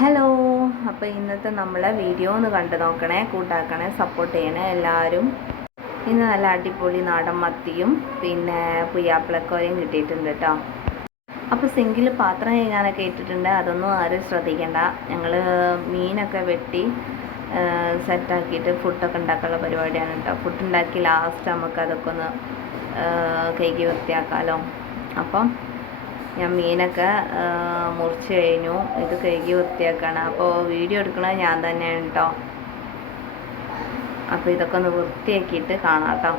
Hello, അപ്പോൾ ഇന്നത്തെ നമ്മളെ വീഡിയോ ഒന്ന് കണ്ടു നോക്കണേ, കൂട്ടാക്കണേ, സപ്പോർട്ട് ചെയ്യണേ എല്ലാവരും. ഇന്ന് നല്ല അടിപൊളി നാടൻ മത്തിയും പിന്നെ പുയ്യാപ്പിളക്കോരയും കിട്ടിയിട്ടുണ്ട് കേട്ടോ. അപ്പോൾ സിങ്കിൽ പാത്രം കഴുകാനൊക്കെ ഇട്ടിട്ടുണ്ട്, അതൊന്നും ആരും ശ്രദ്ധിക്കേണ്ട. ഞങ്ങൾ മീനൊക്കെ വെട്ടി സെറ്റാക്കിയിട്ട് ഫുഡൊക്കെ ഉണ്ടാക്കാനുള്ള പരിപാടിയാണ് കേട്ടോ. ഫുഡ് ഉണ്ടാക്കി ലാസ്റ്റ് നമുക്ക് അതൊക്കെ ഒന്ന് കഴുകി വൃത്തിയാക്കാമല്ലോ. അപ്പം ഞാൻ മീനൊക്കെ മുറിച്ച് കഴിഞ്ഞു, ഇത് കഴുകി വൃത്തിയാക്കണം. അപ്പോൾ വീഡിയോ എടുക്കണത് ഞാൻ തന്നെയാണ് കേട്ടോ. അപ്പോൾ ഇതൊക്കെ ഒന്ന് വൃത്തിയാക്കിയിട്ട് കാണാം കേട്ടോ.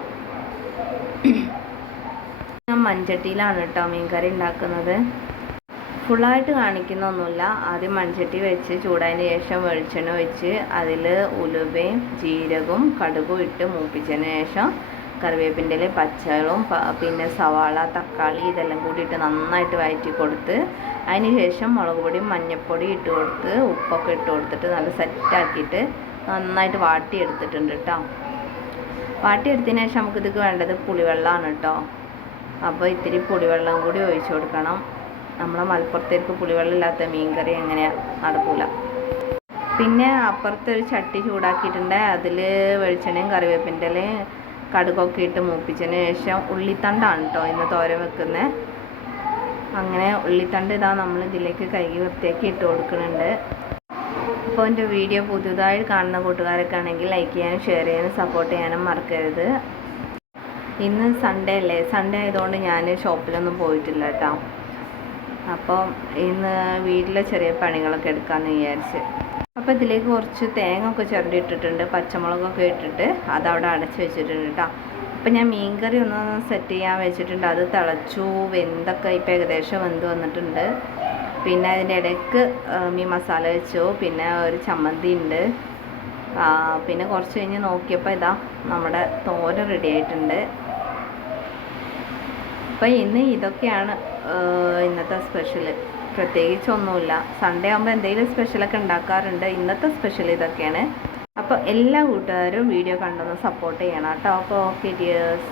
ഞാൻ മൺചട്ടിയിലാണ് കേട്ടോ മീൻകറി ഉണ്ടാക്കുന്നത്. ഫുള്ളായിട്ട് കാണിക്കുന്നൊന്നുമില്ല. ആദ്യം മൺചട്ടി വെച്ച് ചൂടായതിന് ശേഷം വെളിച്ചെണ്ണ ഒഴിച്ച് അതിൽ ഉലുവയും ജീരകവും കടുകും ഇട്ട് മൂപ്പിച്ചതിന് ശേഷം കറിവേപ്പിൻ്റെ ഇല, പച്ചവെള്ളവും പിന്നെ സവാള, തക്കാളി ഇതെല്ലാം കൂടി ഇട്ട് നന്നായിട്ട് വഴറ്റി കൊടുത്ത് അതിന് ശേഷം മുളക് പൊടിയും മഞ്ഞൾപ്പൊടി ഇട്ട് കൊടുത്ത് ഉപ്പൊക്കെ ഇട്ട് കൊടുത്തിട്ട് നല്ല സെറ്റാക്കിയിട്ട് നന്നായിട്ട് വാട്ടിയെടുത്തിട്ടുണ്ട് കേട്ടോ. വാട്ടിയെടുത്തതിന് ശേഷം നമുക്കിതൊക്കെ വേണ്ടത് പുളിവെള്ളമാണ് കേട്ടോ. അപ്പോൾ ഇത്തിരി പുളിവെള്ളം കൂടി ഒഴിച്ചു കൊടുക്കണം. നമ്മളെ മലപ്പുറത്തേക്ക് പുളിവെള്ളം ഇല്ലാത്ത മീൻകറി എങ്ങനെയാണ് നടക്കൂല. പിന്നെ അപ്പുറത്തെ ഒരു ചട്ടി ചൂടാക്കിയിട്ടുണ്ട്, അതിൽ വെളിച്ചെണ്ണയും കറിവേപ്പിൻ്റെ ഇലയും കടുകൊക്കെ ഇട്ട് മൂപ്പിച്ചതിന് ശേഷം ഉള്ളിത്തണ്ടാണ് കേട്ടോ ഇന്ന് തോരൻ വെക്കുന്നത്. അങ്ങനെ ഉള്ളിത്തണ്ട് ഇതാ നമ്മൾ ഇതിലേക്ക് കഴുകി വൃത്തിയാക്കി ഇട്ട് കൊടുക്കുന്നുണ്ട്. അപ്പോൾ എൻ്റെ വീഡിയോ പുതുതായി കാണുന്ന കൂട്ടുകാരൊക്കെ ആണെങ്കിൽ ലൈക്ക് ചെയ്യാനും ഷെയർ ചെയ്യാനും സപ്പോർട്ട് ചെയ്യാനും മറക്കരുത്. ഇന്ന് സൺഡേ അല്ലേ, സൺഡേ ആയതുകൊണ്ട് ഞാൻ ഷോപ്പിലൊന്നും പോയിട്ടില്ല കേട്ടോ. അപ്പം ഇന്ന് വീട്ടിലെ ചെറിയ പണികളൊക്കെ എടുക്കാമെന്ന് വിചാരിച്ച്. അപ്പോൾ ഇതിലേക്ക് കുറച്ച് തേങ്ങ ഒക്കെ ചിരണ്ടി ഇട്ടിട്ടുണ്ട്, പച്ചമുളകൊക്കെ ഇട്ടിട്ട് അതവിടെ അടച്ച് വെച്ചിട്ടുണ്ട് കേട്ടോ. അപ്പം ഞാൻ മീൻകറി ഒന്ന് സെറ്റ് ചെയ്യാൻ വെച്ചിട്ടുണ്ട്. അത് തിളച്ചു, വെന്തൊക്കെ ഇപ്പോൾ ഏകദേശം വെന്ത് വന്നിട്ടുണ്ട്. പിന്നെ അതിൻ്റെ ഇടയ്ക്ക് മീൻ മസാല വെച്ചു, പിന്നെ ഒരു ചമ്മന്തി ഉണ്ട്. പിന്നെ കുറച്ച് കഴിഞ്ഞ് നോക്കിയപ്പോൾ ഇതാ നമ്മുടെ തോരൻ റെഡി ആയിട്ടുണ്ട്. അപ്പം ഇന്ന് ഇതൊക്കെയാണ് ഇന്നത്തെ സ്പെഷ്യൽ. പ്രത്യേകിച്ചൊന്നുമില്ല. സൺഡേ ആകുമ്പോൾ എന്തെങ്കിലും സ്പെഷ്യലൊക്കെ ഉണ്ടാക്കാറുണ്ട്. ഇന്നത്തെ സ്പെഷ്യൽ ഇതൊക്കെയാണ്. അപ്പോൾ എല്ലാ കൂട്ടുകാരും വീഡിയോ കണ്ടൊന്ന് സപ്പോർട്ട് ചെയ്യണം കേട്ടോ. അപ്പോൾ ഓക്കെ ഡിയേഴ്സ്.